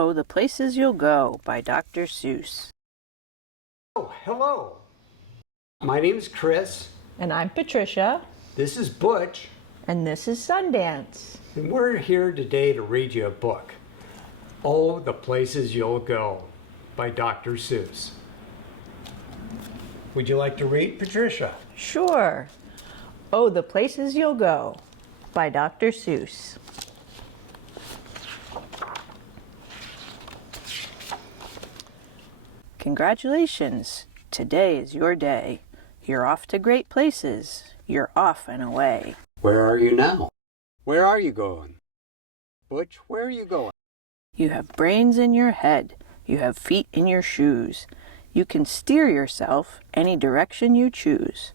Oh, the Places You'll Go by Dr. Seuss. Oh, hello. My name is Chris. And I'm Patricia. This is Butch. And this is Sundance. And we're here today to read you a book. Oh, the Places You'll Go by Dr. Seuss. Would you like to read, Patricia? Sure. Oh, the Places You'll Go by Dr. Seuss. Congratulations! Today is your day. You're off to great places. You're off and away. Where are you now? Where are you going? Butch, where are you going? You have brains in your head. You have feet in your shoes. You can steer yourself any direction you choose.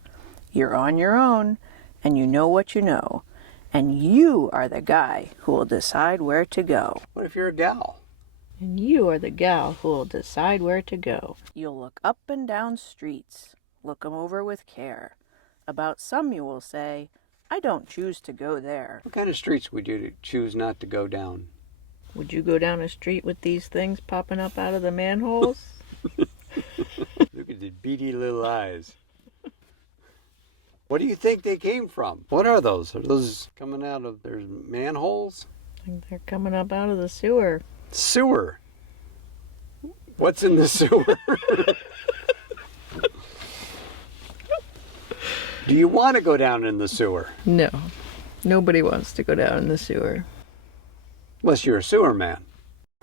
You're on your own, and you know what you know. And you are the guy who will decide where to go. What if you're a gal? And you are the gal who will decide where to go. You'll look up and down streets. Look 'em over with care. About some you will say, I don't choose to go there. What kind of streets would you choose not to go down? Would you go down a street with these things popping up out of the manholes? Look at the beady little eyes. What do you think they came from? What are those? Are those coming out of their manholes? I think they're coming up out of the sewer. Sewer. What's in the sewer? Do you want to go down in the sewer? No. Nobody wants to go down in the sewer. Unless you're a sewer man.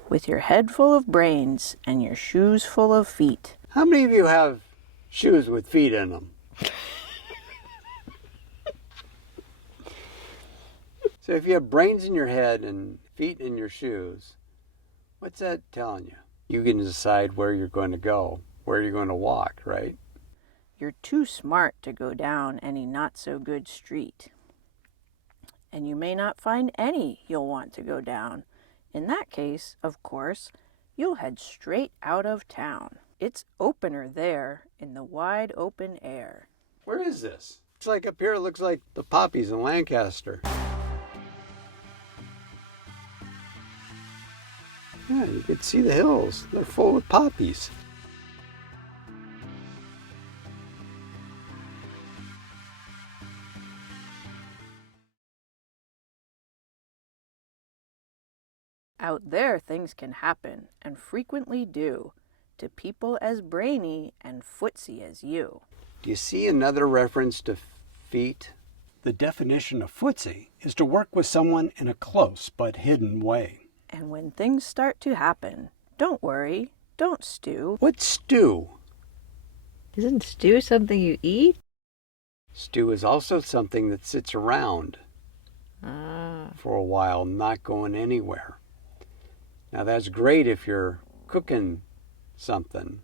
With your head full of brains and your shoes full of feet. How many of you have shoes with feet in them? So if you have brains in your head and feet in your shoes, what's that telling you? You can decide where you're going to go, where you're going to walk, right? You're too smart to go down any not-so-good street. And you may not find any you'll want to go down. In that case, of course, you'll head straight out of town. It's opener there in the wide open air. Where is this? It's like up here, it looks like the poppies in Lancaster. Yeah, you can see the hills. They're full of poppies. Out there things can happen, and frequently do, to people as brainy and footsy as you. Do you see another reference to feet? The definition of footsie is to work with someone in a close but hidden way. And when things start to happen, don't worry, don't stew. What's stew? Isn't stew something you eat? Stew is also something that sits around for a while, not going anywhere. Now that's great if you're cooking something,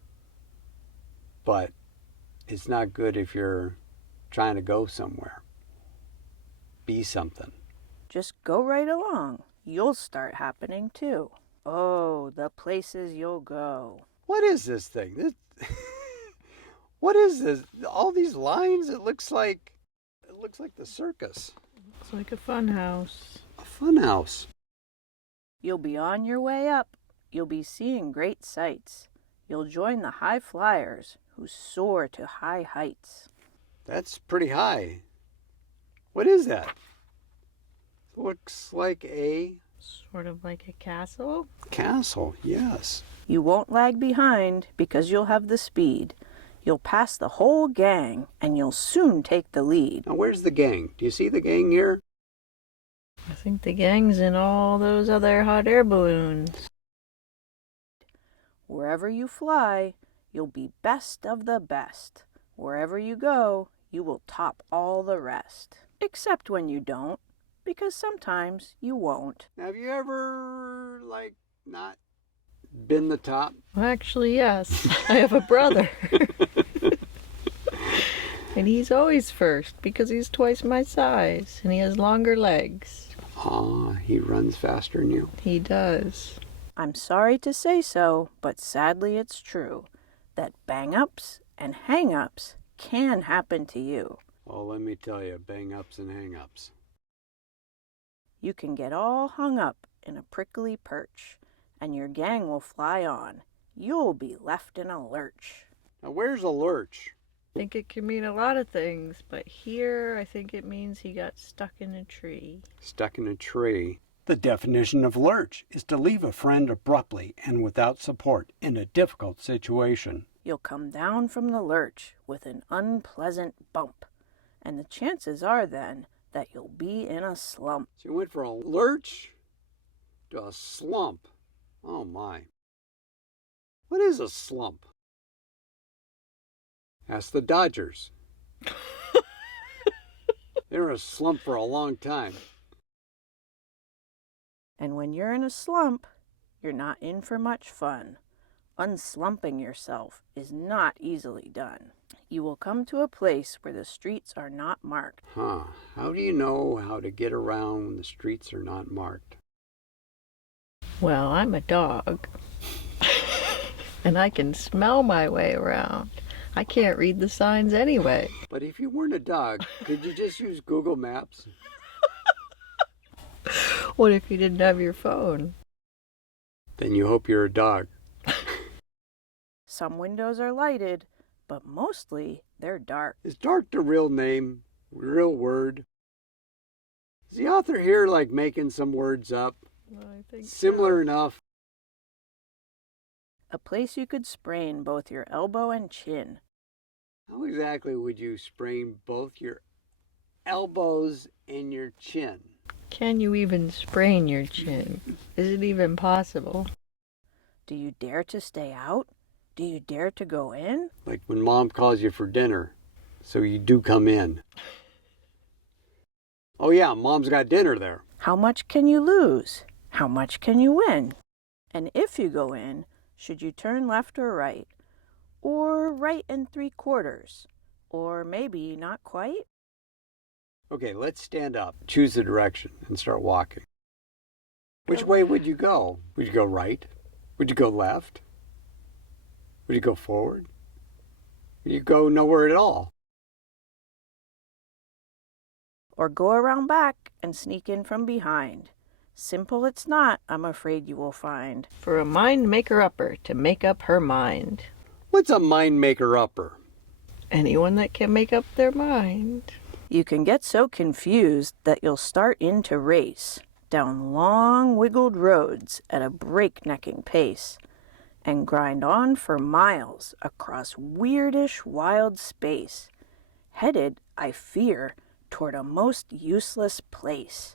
but it's not good if you're trying to go somewhere. Be something. Just go right along. You'll start happening too. Oh, the places you'll go. What is this thing? What is this? All these lines, it looks like the circus. It's like a fun house. A fun house. You'll be on your way up. You'll be seeing great sights. You'll join the high flyers who soar to high heights. That's pretty high. What is that? Looks like a Sort of like a castle? castle, yes. You won't lag behind because you'll have the speed. You'll pass the whole gang and you'll soon take the lead. Now where's the gang? Do you see the gang here? I think the gang's in all those other hot air balloons. Wherever you fly, you'll be best of the best. Wherever you go, you will top all the rest. Except when you don't, because sometimes you won't. Have you ever, not been the top? Well, actually, yes. I have a brother. And he's always first because he's twice my size and he has longer legs. Aw, he runs faster than you. He does. I'm sorry to say so, but sadly it's true, that bang-ups and hang-ups can happen to you. Oh, let me tell you, bang-ups and hang-ups. You can get all hung up in a prickly perch, and your gang will fly on. You'll be left in a lurch. Now, where's a lurch? I think it can mean a lot of things, but here I think it means he got stuck in a tree. Stuck in a tree. The definition of lurch is to leave a friend abruptly and without support in a difficult situation. You'll come down from the lurch with an unpleasant bump, and the chances are then that you'll be in a slump. So you went from a lurch to a slump. Oh my. What is a slump? Ask the Dodgers. They were in a slump for a long time. And when you're in a slump, you're not in for much fun. Unslumping yourself is not easily done. You will come to a place where the streets are not marked. How do you know how to get around when the streets are not marked? Well, I'm a dog. And I can smell my way around. I can't read the signs anyway. But if you weren't a dog, could you just use Google Maps? What if you didn't have your phone? Then you hope you're a dog. Some windows are lighted, but mostly they're dark. Is dark the real name? Real word? Is the author here like making some words up? I think Similar enough? A place you could sprain both your elbow and chin. How exactly would you sprain both your elbows and your chin? Can you even sprain your chin? Is it even possible? Do you dare to stay out? Do you dare to go in? Like when Mom calls you for dinner, so you do come in. Oh yeah, Mom's got dinner there. How much can you lose? How much can you win? And if you go in, should you turn left or right? Or right and 3/4? Or maybe not quite? Okay, let's stand up, choose the direction, and start walking. Which way would you go? Would you go right? Would you go left? Would you go forward? Would you go nowhere at all? Or go around back and sneak in from behind? Simple it's not, I'm afraid you will find. For a mind maker-upper to make up her mind. What's a mind maker-upper? Anyone that can make up their mind. You can get so confused that you'll start in to race down long wiggled roads at a breaknecking pace and grind on for miles across weirdish wild space, headed, I fear, toward a most useless place,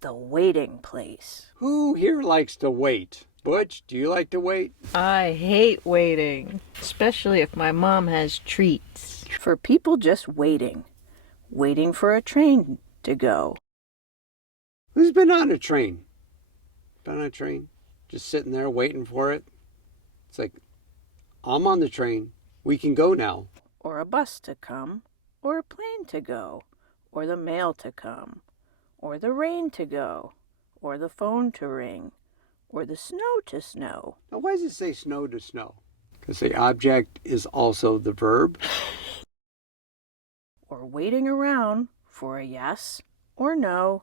the waiting place. Who here likes to wait? Butch, do you like to wait? I hate waiting, especially if my mom has treats. For people just waiting for a train to go. Who's been on a train? Been on a train? Just sitting there waiting for it? It's like, I'm on the train. We can go now. Or a bus to come, or a plane to go, or the mail to come, or the rain to go, or the phone to ring, or the snow to snow. Now, why does it say snow to snow? Because the object is also the verb. Or waiting around for a yes or no,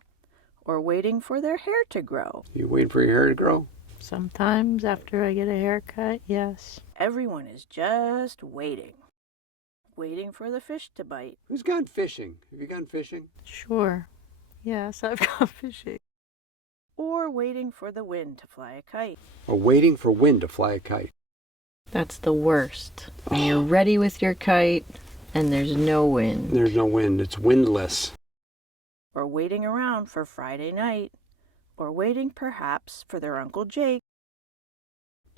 or waiting for their hair to grow. You waiting for your hair to grow? Sometimes after I get a haircut, yes. Everyone is just waiting for the fish to bite. Who's gone fishing? Have you gone fishing? Sure. Yes, I've gone fishing. Or waiting for the wind to fly a kite. Or waiting for wind to fly a kite. That's the worst. When you're ready with your kite and there's no wind. There's no wind. It's windless. Or waiting around for Friday night. Or waiting perhaps for their Uncle Jake.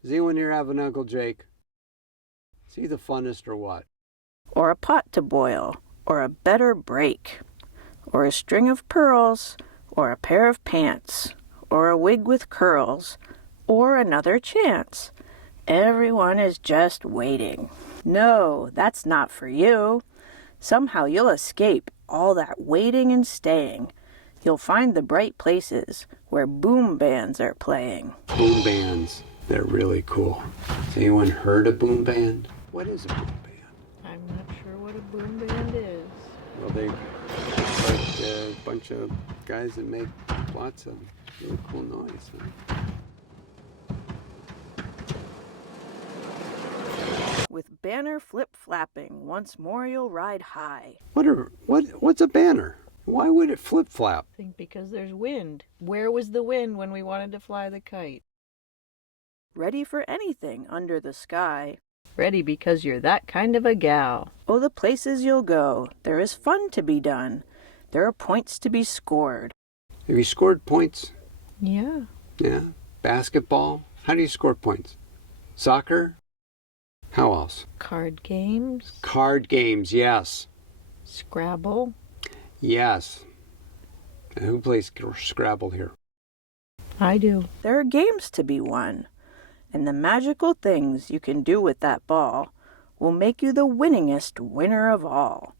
Does anyone here have an Uncle Jake? Is he the funnest or what? Or a pot to boil. Or a better break. Or a string of pearls. Or a pair of pants. Or a wig with curls. Or another chance. Everyone is just waiting. No, that's not for you. Somehow you'll escape all that waiting and staying. You'll find the bright places where boom bands are playing. Boom bands. They're really cool. Has anyone heard a boom band? What is a boom band? I'm not sure what a boom band is. Well, it's like a bunch of guys that make lots of really cool noise. Huh? banner flip-flapping, once more you'll ride high. What's a banner? Why would it flip-flap? I think because there's wind. Where was the wind when we wanted to fly the kite? Ready for anything under the sky. Ready because you're that kind of a gal. Oh, the places you'll go, there is fun to be done. There are points to be scored. Have you scored points? Yeah. Yeah. Basketball? How do you score points? Soccer? How else? Card games. Card games, yes. Scrabble. Yes. And who plays Scrabble here? I do. There are games to be won, and the magical things you can do with that ball will make you the winningest winner of all.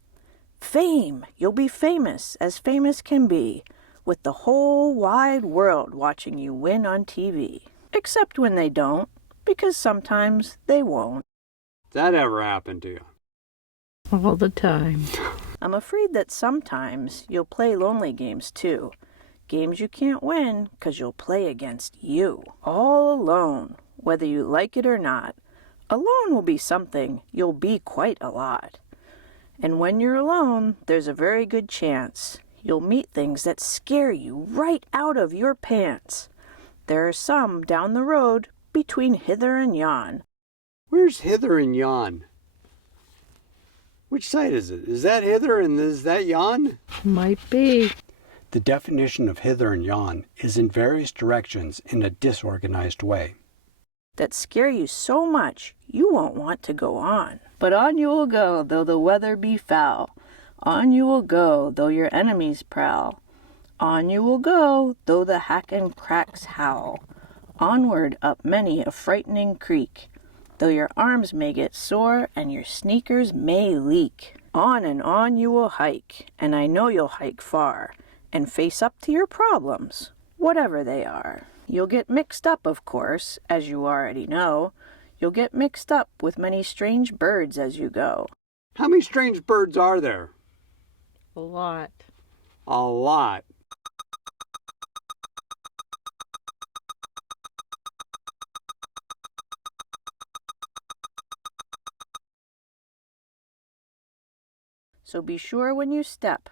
Fame! You'll be famous as famous can be, with the whole wide world watching you win on TV. Except when they don't, because sometimes they won't. That ever happened to you? All the time. I'm afraid that sometimes you'll play lonely games too. Games you can't win 'cause you'll play against you. All alone, whether you like it or not. Alone will be something you'll be quite a lot. And when you're alone, there's a very good chance you'll meet things that scare you right out of your pants. There are some down the road between hither and yon. Where's hither and yon? Which side is it? Is that hither and is that yon? Might be. The definition of hither and yon is in various directions in a disorganized way. That scare you so much you won't want to go on. But on you will go, though the weather be foul. On you will go, though your enemies prowl. On you will go, though the hack and cracks howl. Onward up many a frightening creek, though your arms may get sore and your sneakers may leak. On and on you will hike, and I know you'll hike far, and face up to your problems, whatever they are. You'll get mixed up, of course, as you already know. You'll get mixed up with many strange birds as you go. How many strange birds are there? A lot. A lot. So be sure when you step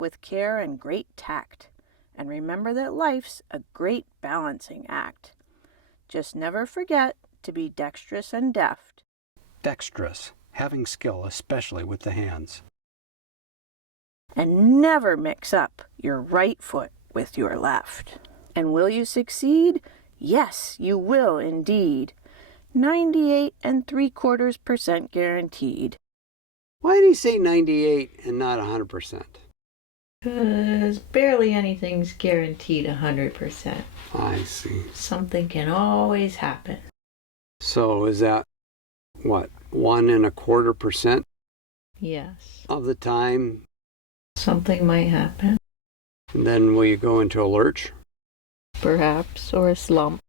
with care and great tact. And remember that life's a great balancing act. Just never forget to be dexterous and deft. Dexterous, having skill especially with the hands. And never mix up your right foot with your left. And will you succeed? Yes, you will indeed. 98.75% guaranteed. Why did he say 98 and not 100%? 'Cause barely anything's guaranteed 100%. I see. Something can always happen. So is that, what, 1.25% Yes. of the time? Something might happen. And then will you go into a lurch? Perhaps. Or a slump.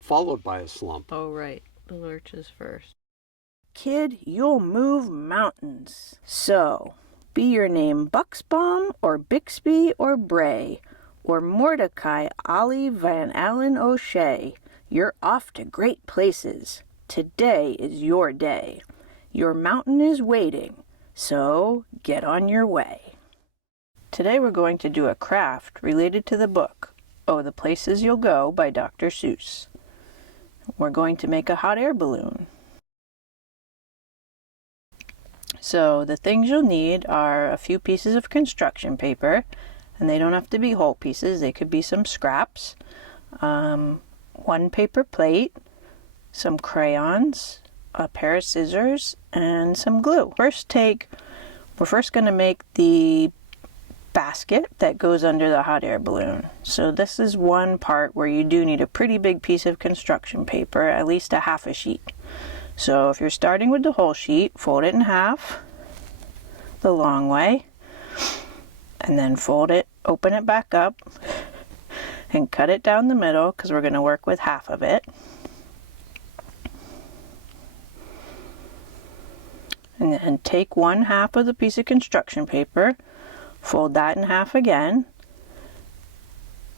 Followed by a slump. Oh, right. The lurch is first. Kid, you'll move mountains. So, be your name Buxbaum or Bixby or Bray or Mordecai Ali Van Allen O'Shea, you're off to great places. Today is your day. Your mountain is waiting, so get on your way. Today we're going to do a craft related to the book, Oh, the Places You'll Go by Dr. Seuss. We're going to make a hot air balloon. So the things you'll need are a few pieces of construction paper, and they don't have to be whole pieces, they could be some scraps, one paper plate, some crayons, a pair of scissors, and some glue. We're first going to make the basket that goes under the hot air balloon. So this is one part where you do need a pretty big piece of construction paper, at least a half a sheet. So if you're starting with the whole sheet, fold it in half the long way, and then fold it, open it back up, and cut it down the middle because we're going to work with half of it. And then take one half of the piece of construction paper, fold that in half again,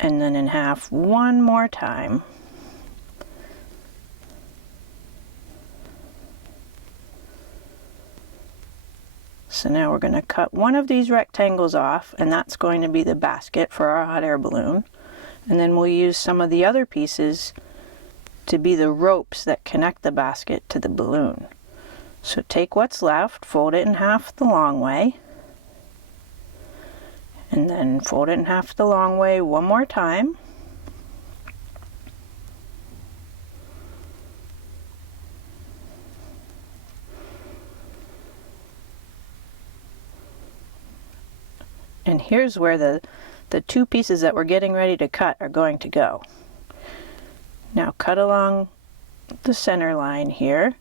and then in half one more time. So now we're going to cut one of these rectangles off, and that's going to be the basket for our hot air balloon. And then we'll use some of the other pieces to be the ropes that connect the basket to the balloon. So take what's left, fold it in half the long way, and then fold it in half the long way one more time. And here's where the two pieces that we're getting ready to cut are going to go. Now cut along the center line here.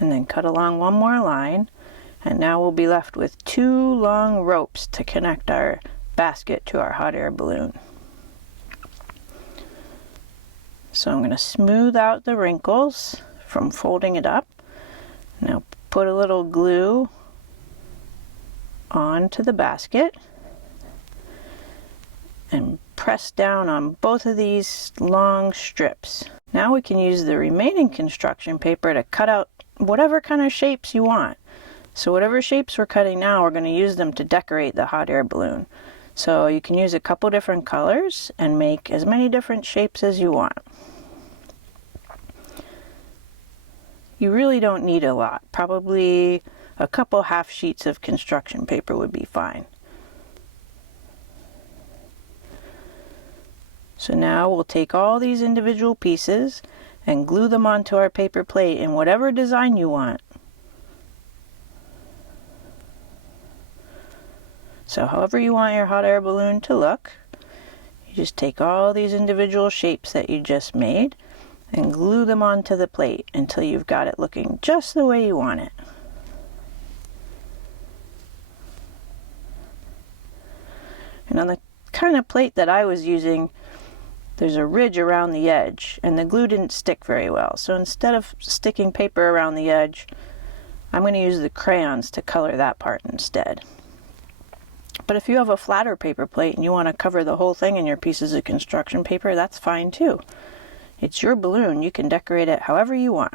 And then cut along one more line. And now we'll be left with two long ropes to connect our basket to our hot air balloon. So I'm going to smooth out the wrinkles from folding it up. Now put a little glue onto the basket and press down on both of these long strips. Now we can use the remaining construction paper to cut out whatever kind of shapes you want. So whatever shapes we're cutting now, we're going to use them to decorate the hot air balloon. So you can use a couple different colors and make as many different shapes as you want. You really don't need a lot. Probably a couple half sheets of construction paper would be fine. So now we'll take all these individual pieces and glue them onto our paper plate in whatever design you want. So however you want your hot air balloon to look, you just take all these individual shapes that you just made and glue them onto the plate until you've got it looking just the way you want it. And on the kind of plate that I was using, there's a ridge around the edge, and the glue didn't stick very well. So instead of sticking paper around the edge, I'm going to use the crayons to color that part instead. But if you have a flatter paper plate and you want to cover the whole thing in your pieces of construction paper, that's fine too. It's your balloon. You can decorate it however you want.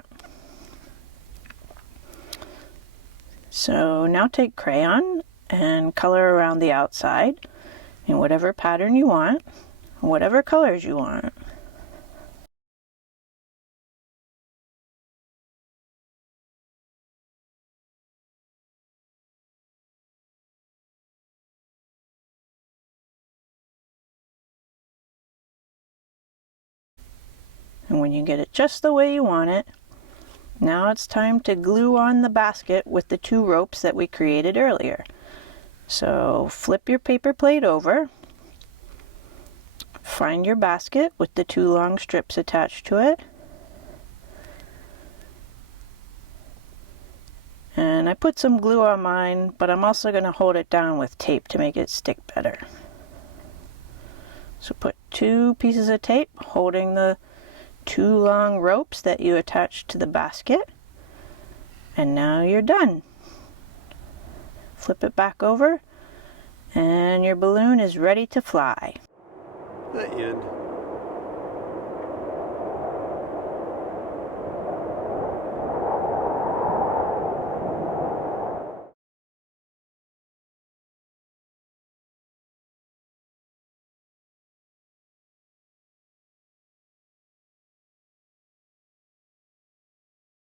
So now take crayon and color around the outside in whatever pattern you want, whatever colors you want. And when you get it just the way you want it, now it's time to glue on the basket with the two ropes that we created earlier. So flip your paper plate over, find your basket with the two long strips attached to it, and I put some glue on mine, but I'm also going to hold it down with tape to make it stick better. So put two pieces of tape holding the two long ropes that you attached to the basket, and now you're done. Flip it back over and your balloon is ready to fly. The end.